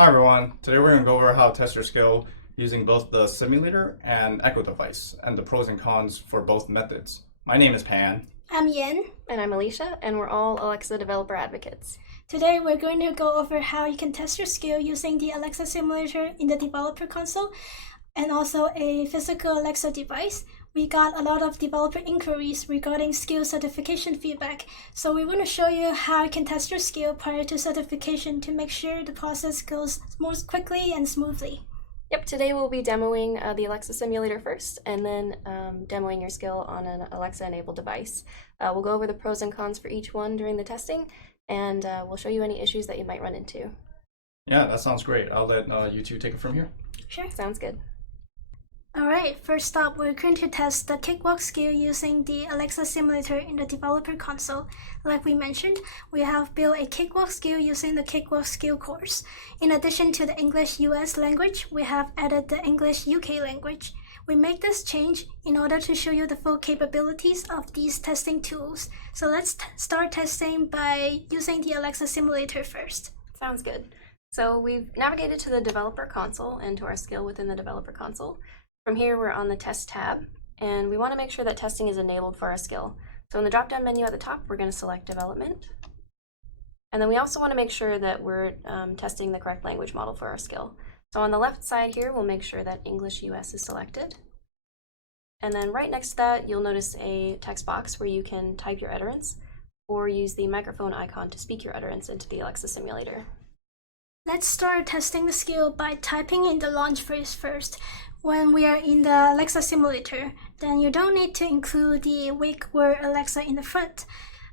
Hi everyone, today we're going to go over how to test your skill using both the simulator and echo device and the pros and cons for both methods. My name is Pan. I'm Yen. And I'm Alicia, and we're all Alexa developer advocates. Today we're going to go over how you can test your skill using the Alexa simulator in the developer console and also a physical Alexa device. We got a lot of developer inquiries regarding skill certification feedback, so we want to show you how you can test your skill prior to certification to make sure the process goes more quickly and smoothly. Yep, today we'll be demoing the Alexa simulator first, and then demoing your skill on an Alexa-enabled device. We'll go over the pros and cons for each one during the testing, and we'll show you any issues that you might run into. Yeah, that sounds great. I'll let you two take it from here. Sure. Sounds good. Alright, first up, we're going to test the cakewalk skill using the Alexa simulator in the developer console. Like we mentioned, we have built a cakewalk skill using the cakewalk skill course. In addition to the English US language, we have added the English UK language. We make this change in order to show you the full capabilities of these testing tools. So let's start testing by using the Alexa simulator first. Sounds good. So we've navigated to the developer console and to our skill within the developer console. From here, we're on the Test tab, and we want to make sure that testing is enabled for our skill. So in the drop-down menu at the top, we're going to select Development. And then we also want to make sure that we're testing the correct language model for our skill. So on the left side here, we'll make sure that English US is selected. And then right next to that, you'll notice a text box where you can type your utterance or use the microphone icon to speak your utterance into the Alexa simulator. Let's start testing the skill by typing in the launch phrase first. When we are in the Alexa simulator, then you don't need to include the wake word Alexa in the front.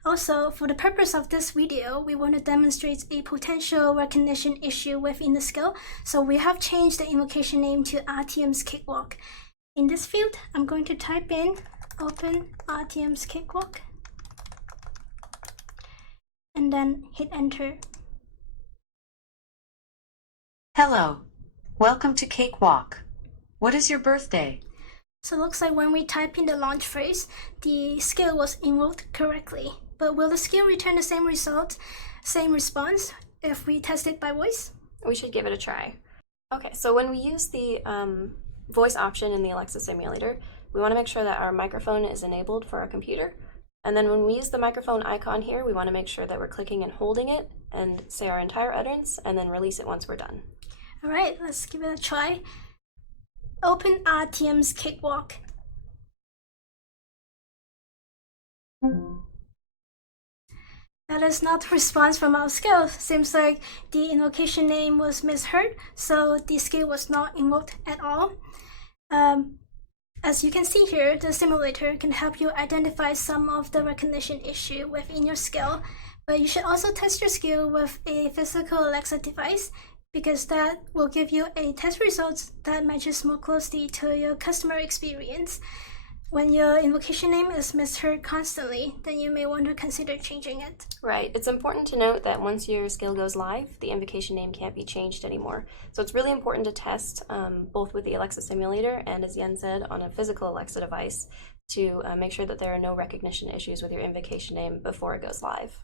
Also, for the purpose of this video, we want to demonstrate a potential recognition issue within the skill, so we have changed the invocation name to RTM's Cakewalk. In this field, I'm going to type in open RTM's Cakewalk and then hit enter. Hello, welcome to Cakewalk. What is your birthday? So it looks like when we type in the launch phrase, the skill was invoked correctly. But will the skill return the same result, same response, if we test it by voice? We should give it a try. Okay, so when we use the voice option in the Alexa simulator, we want to make sure that our microphone is enabled for our computer. And then when we use the microphone icon here, we want to make sure that we're clicking and holding it and say our entire utterance and then release it once we're done. All right, let's give it a try. Open RTM's Cakewalk. That is not the response from our skill. Seems like the invocation name was misheard, so the skill was not invoked at all. As you can see here, the simulator can help you identify some of the recognition issue within your skill, but you should also test your skill with a physical Alexa device, because that will give you a test result that matches more closely to your customer experience. When your invocation name is misheard constantly, then you may want to consider changing it. Right. It's important to note that once your skill goes live, the invocation name can't be changed anymore. So it's really important to test both with the Alexa simulator and, as Yen said, on a physical Alexa device to make sure that there are no recognition issues with your invocation name before it goes live.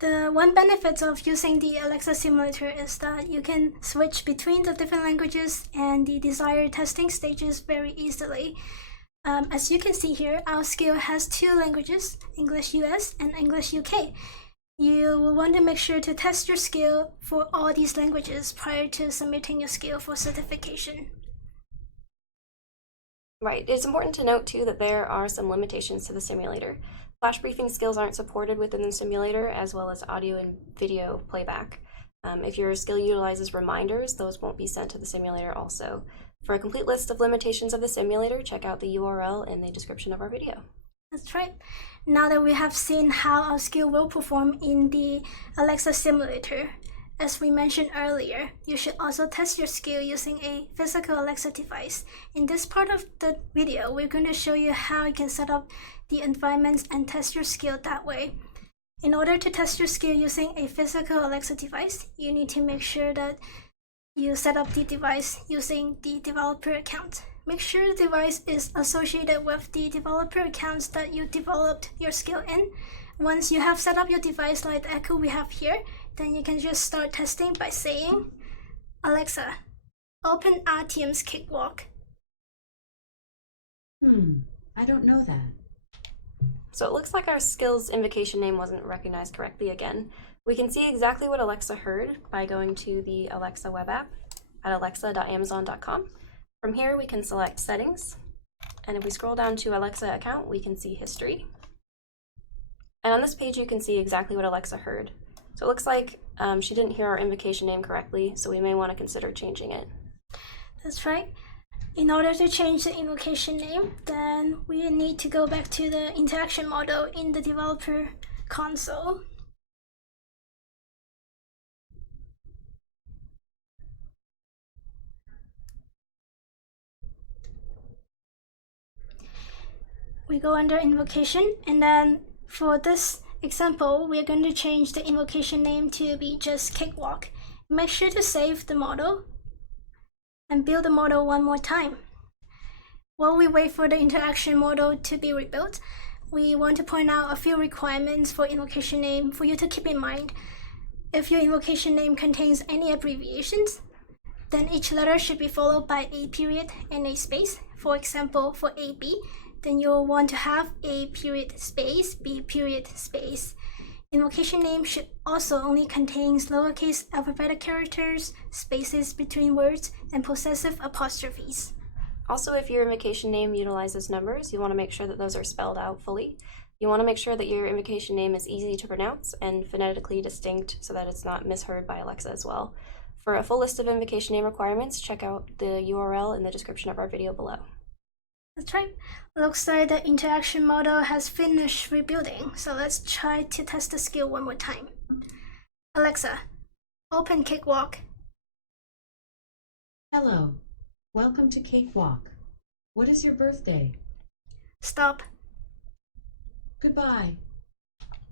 The one benefit of using the Alexa simulator is that you can switch between the different languages and the desired testing stages very easily. As you can see here, our skill has two languages, English US and English UK. You will want to make sure to test your skill for all these languages prior to submitting your skill for certification. Right. It's important to note, too, that there are some limitations to the simulator. Flash briefing skills aren't supported within the simulator, as well as audio and video playback. If your skill utilizes reminders, those won't be sent to the simulator also. For a complete list of limitations of the simulator, check out the URL in the description of our video. That's right. Now that we have seen how our skill will perform in the Alexa simulator, as we mentioned earlier, you should also test your skill using a physical Alexa device. In this part of the video, we're going to show you how you can set up the environments and test your skill that way. In order to test your skill using a physical Alexa device, you need to make sure that you set up the device using the developer account. Make sure the device is associated with the developer accounts that you developed your skill in. Once you have set up your device like the Echo we have here, then you can just start testing by saying, Alexa, open Artyom's Cakewalk. I don't know that. So it looks like our skill's invocation name wasn't recognized correctly again. We can see exactly what Alexa heard by going to the Alexa web app at alexa.amazon.com. From here, we can select Settings, and if we scroll down to Alexa Account, we can see History. And on this page, you can see exactly what Alexa heard. So it looks like she didn't hear our invocation name correctly, so we may want to consider changing it. That's right. In order to change the invocation name, then we need to go back to the interaction model in the developer console. We go under invocation, and then for this example, we're going to change the invocation name to be just Cakewalk. Make sure to save the model and build the model one more time. While we wait for the interaction model to be rebuilt, we want to point out a few requirements for invocation name for you to keep in mind. If your invocation name contains any abbreviations, then each letter should be followed by a period and a space. For example, for AB, then you'll want to have A period space, B period space. Invocation name should also only contain lowercase alphabetic characters, spaces between words, and possessive apostrophes. Also, if your invocation name utilizes numbers, you want to make sure that those are spelled out fully. You want to make sure that your invocation name is easy to pronounce and phonetically distinct so that it's not misheard by Alexa as well. For a full list of invocation name requirements, check out the URL in the description of our video below. That's right. Looks like the interaction model has finished rebuilding, so let's try to test the skill one more time. Alexa, open Cakewalk. Hello. Welcome to Cakewalk. What is your birthday? Stop. Goodbye.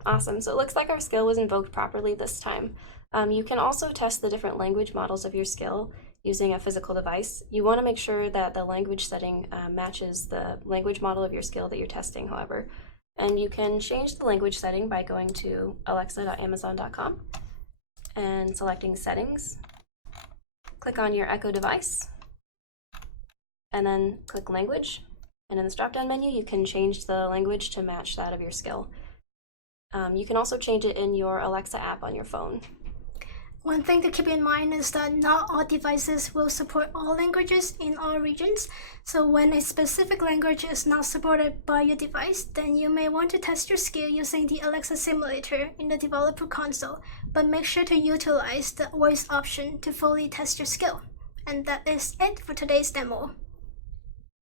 Awesome, so it looks like our skill was invoked properly this time. You can also test the different language models of your skill using a physical device. You want to make sure that the language setting matches the language model of your skill that you're testing, however. And you can change the language setting by going to alexa.amazon.com and selecting Settings. Click on your Echo device, and then click Language. And in this drop-down menu, you can change the language to match that of your skill. You can also change it in your Alexa app on your phone. One thing to keep in mind is that not all devices will support all languages in all regions. So when a specific language is not supported by your device, then you may want to test your skill using the Alexa simulator in the developer console, but make sure to utilize the voice option to fully test your skill. And that is it for today's demo.